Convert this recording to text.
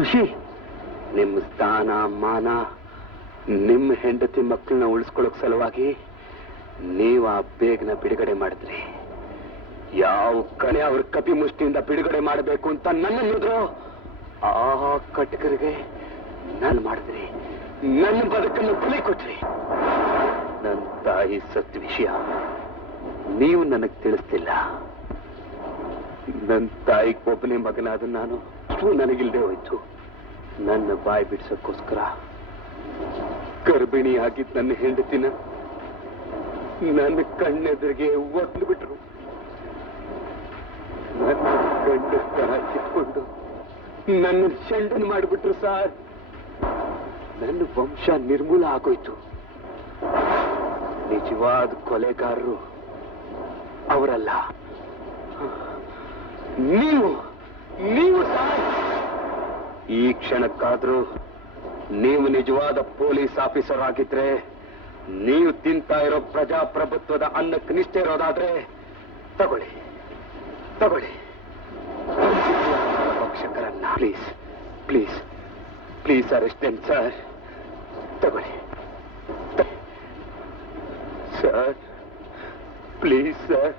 ಸುಶಿ, ನಿಮ್ಮ ಸ್ಥಾನ ಮಾನ, ನಿಮ್ಮ ಹೆಂಡತಿ ಮಕ್ಕಳನ್ನ ಉಳಿಸ್ಕೊಳ್ಳೋಕ್ ಸಲುವಾಗಿ ನೀವು ಆ ಬೇಗನ ಬಿಡುಗಡೆ ಮಾಡಿದ್ರಿ. ಯಾವ ಕಡೆ ಅವ್ರ ಕಪಿ ಮುಷ್ಟಿಯಿಂದ ಬಿಡುಗಡೆ ಮಾಡಬೇಕು ಅಂತ ನನ್ನಲ್ಲಿದ್ರು ಆ ಕಟಕರಿಗೆ ನಾನು ಮಾಡಿದ್ರಿ. ನನ್ನ ಬದುಕನ್ನು ಬಲಿ ಕೊಟ್ರಿ. ನನ್ನ ತಾಯಿ ಸತ್ ವಿಷಯ ನೀವು ನನಗೆ ತಿಳಿಸ್ತಿಲ್ಲ. ನನ್ನ ತಾಯಿಗೆ ಒಬ್ಬನೇ ಮಗನಾದ ನಾನು ನನಗಿಲ್ದೆ ಹೋಯ್ತು. ನನ್ನ ಬಾಯಿ ಬಿಡ್ಸಕ್ಕೋಸ್ಕರ ಗರ್ಭಿಣಿ ಆಗಿದ್ದ ನನ್ನ ಹೆಂಡತಿನ ನನ್ನ ಕಣ್ಣೆದುರಿಗೆ ಒದ್ದು ಬಿಟ್ರು. ನನ್ನ ಗಂಡ ಸ್ಥಳ ಕಿತ್ಕೊಂಡು ನನ್ನ ಶಂಡನ್ ಮಾಡಿಬಿಟ್ರು ಸಾರ್. ನನ್ನ ವಂಶ ನಿರ್ಮೂಲ ಆಗೋಯ್ತು. ನಿಜವಾದ ಕೊಲೆಗಾರರು ಅವರಲ್ಲ, ನೀವು ಸಾರ್. ಈ ಕ್ಷಣಕ್ಕಾದ್ರೂ ನೀವು ನಿಜವಾದ ಪೊಲೀಸ್ ಆಫೀಸರ್ ಆಗಿದ್ರೆ, ನೀವು ತಿಂತಾ ಇರೋ ಪ್ರಜಾಪ್ರಭುತ್ವದ ಅನ್ನಕ್ಕೆ ನಿಷ್ಠೆ ಇರೋದಾದ್ರೆ ತಗೊಳ್ಳಿ ಭಕ್ಷಕರನ್ನ. Please please please arrest sir. ತಗೊಳ್ಳಿ ಸರ್, ಪ್ಲೀಸ್ ಸರ್.